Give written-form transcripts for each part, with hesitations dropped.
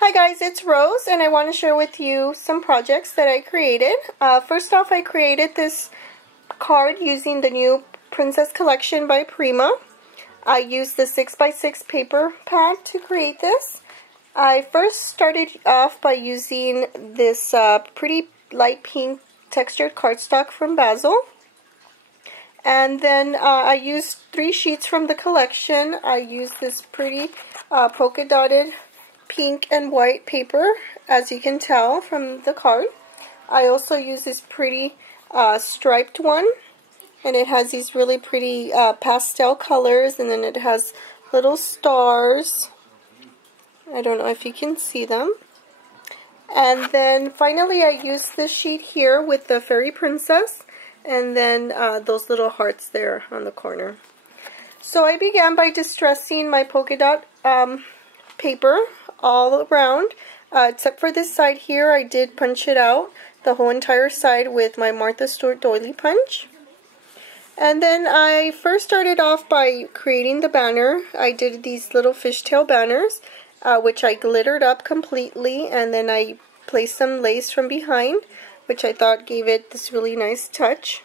Hi guys, it's Rose and I want to share with you some projects that I created. First off, I created this card using the new Princess Collection by Prima. I used the 6x6 paper pad to create this. I first started off by using this pretty light pink textured cardstock from Basil. And then I used 3 sheets from the collection. I used this pretty polka dotted pink and white paper, as you can tell from the card. I also use this pretty striped one, and it has these really pretty pastel colors, and then it has little stars. I don't know if you can see them. And then finally I used this sheet here with the fairy princess, and then those little hearts there on the corner. So I began by distressing my polka dot paper all around, except for this side here. I did punch it out, the whole entire side, with my Martha Stewart doily punch. And then I first started off by creating the banner. I did these little fishtail banners, which I glittered up completely, and then I placed some lace from behind, which I thought gave it this really nice touch.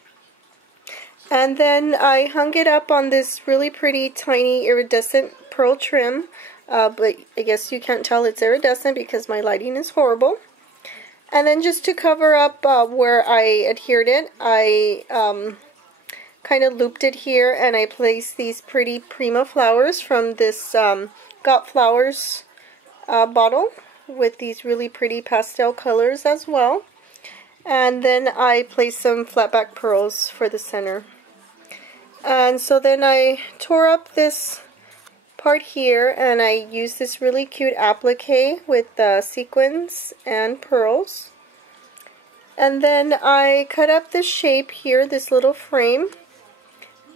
And then I hung it up on this really pretty tiny iridescent pearl trim. But I guess you can't tell it's iridescent because my lighting is horrible. And then just to cover up where I adhered it, I kind of looped it here, and I placed these pretty Prima flowers from this Got Flowers bottle with these really pretty pastel colors as well. And then I placed some flat back pearls for the center. And so then I tore up this part here, and I used this really cute applique with sequins and pearls. And then I cut up the shape here, this little frame,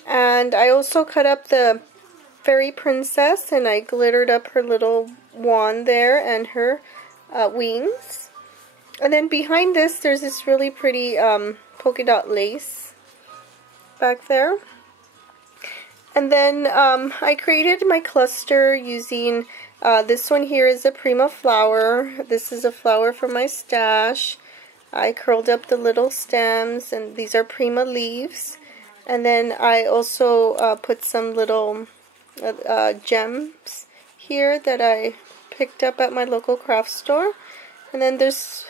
and I also cut up the fairy princess, and I glittered up her little wand there and her wings. And then behind this there's this really pretty polka dot lace back there. And then I created my cluster using, this one here is a Prima flower. This is a flower from my stash. I curled up the little stems, and these are Prima leaves. And then I also put some little gems here that I picked up at my local craft store. And then there's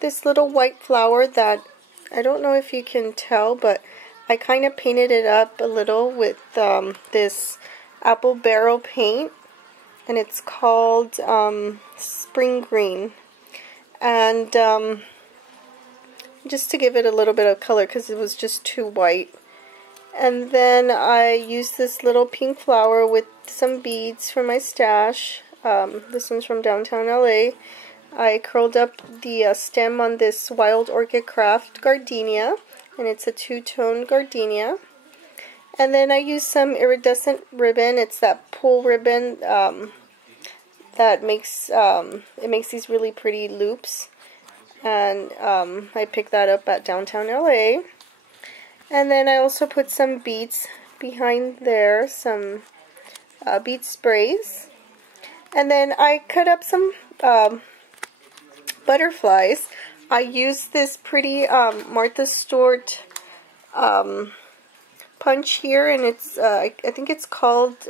this little white flower that I don't know if you can tell, but I kind of painted it up a little with this apple barrel paint, and it's called Spring Green. And just to give it a little bit of color because it was just too white. And then I used this little pink flower with some beads from my stash. This one's from downtown LA. I curled up the stem on this Wild Orchid Craft gardenia, and it's a two-tone gardenia. And then I used some iridescent ribbon. It's that pull ribbon that makes it makes these really pretty loops. And I picked that up at downtown LA. And then I also put some beads behind there, some bead sprays. And then I cut up some butterflies. I used this pretty Martha Stewart punch here, and it's I think it's called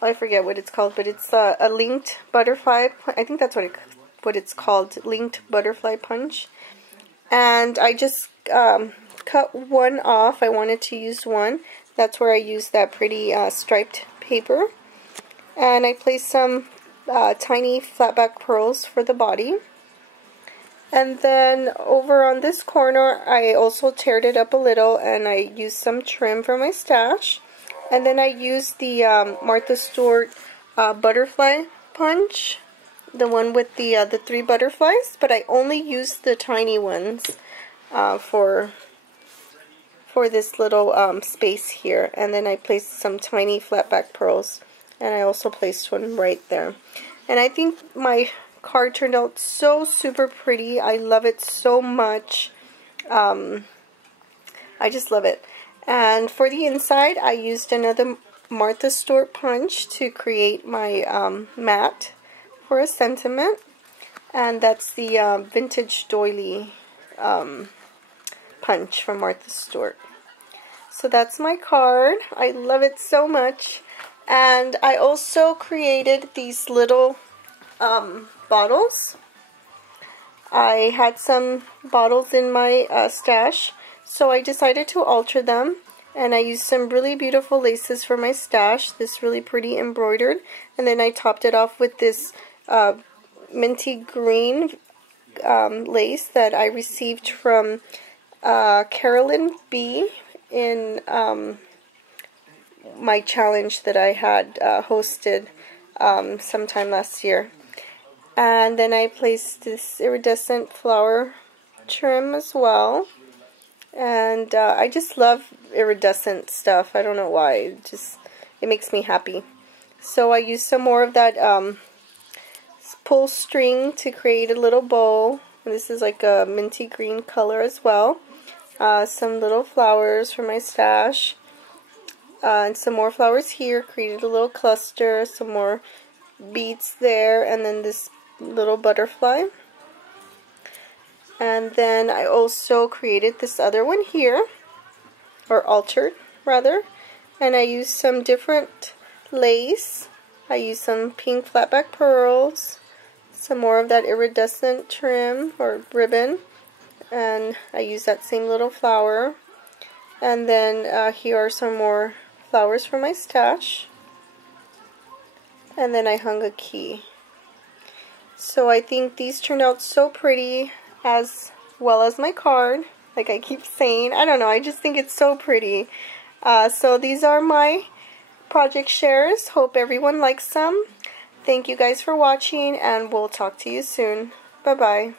I forget what it's called, but it's a linked butterfly. I think that's what it's called, linked butterfly punch. And I just cut one off. I wanted to use one. That's where I used that pretty striped paper, and I placed some tiny flatback pearls for the body. And then over on this corner, I also teared it up a little, and I used some trim from my stash. And then I used the Martha Stewart butterfly punch, the one with the 3 butterflies, but I only used the tiny ones for this little space here. And then I placed some tiny flatback pearls, and I also placed one right there. And I think my card turned out so super pretty. I love it so much. I just love it. And for the inside, I used another Martha Stewart punch to create my mat for a sentiment. And that's the vintage doily punch from Martha Stewart. So that's my card. I love it so much. And I also created these little bottles. I had some bottles in my stash, so I decided to alter them. And I used some really beautiful laces for my stash. This really pretty embroidered. And then I topped it off with this minty green lace that I received from Carolyn B. in my challenge that I had hosted sometime last year. And then I placed this iridescent flower trim as well. And I just love iridescent stuff. I don't know why. It makes me happy. So I used some more of that pull string to create a little bow. And this is like a minty green color as well. Some little flowers for my stash. And some more flowers here. Created a little cluster. Some more beads there. And then this little butterfly. And then I also created this other one here, or altered rather, and I used some different lace. I used some pink flatback pearls, some more of that iridescent trim or ribbon, and I used that same little flower. And then here are some more flowers for my stash, and then I hung a key. So I think these turned out so pretty, as well as my card, like I keep saying. I don't know, I just think it's so pretty. So these are my project shares. Hope everyone likes them. Thank you guys for watching, and we'll talk to you soon. Bye bye.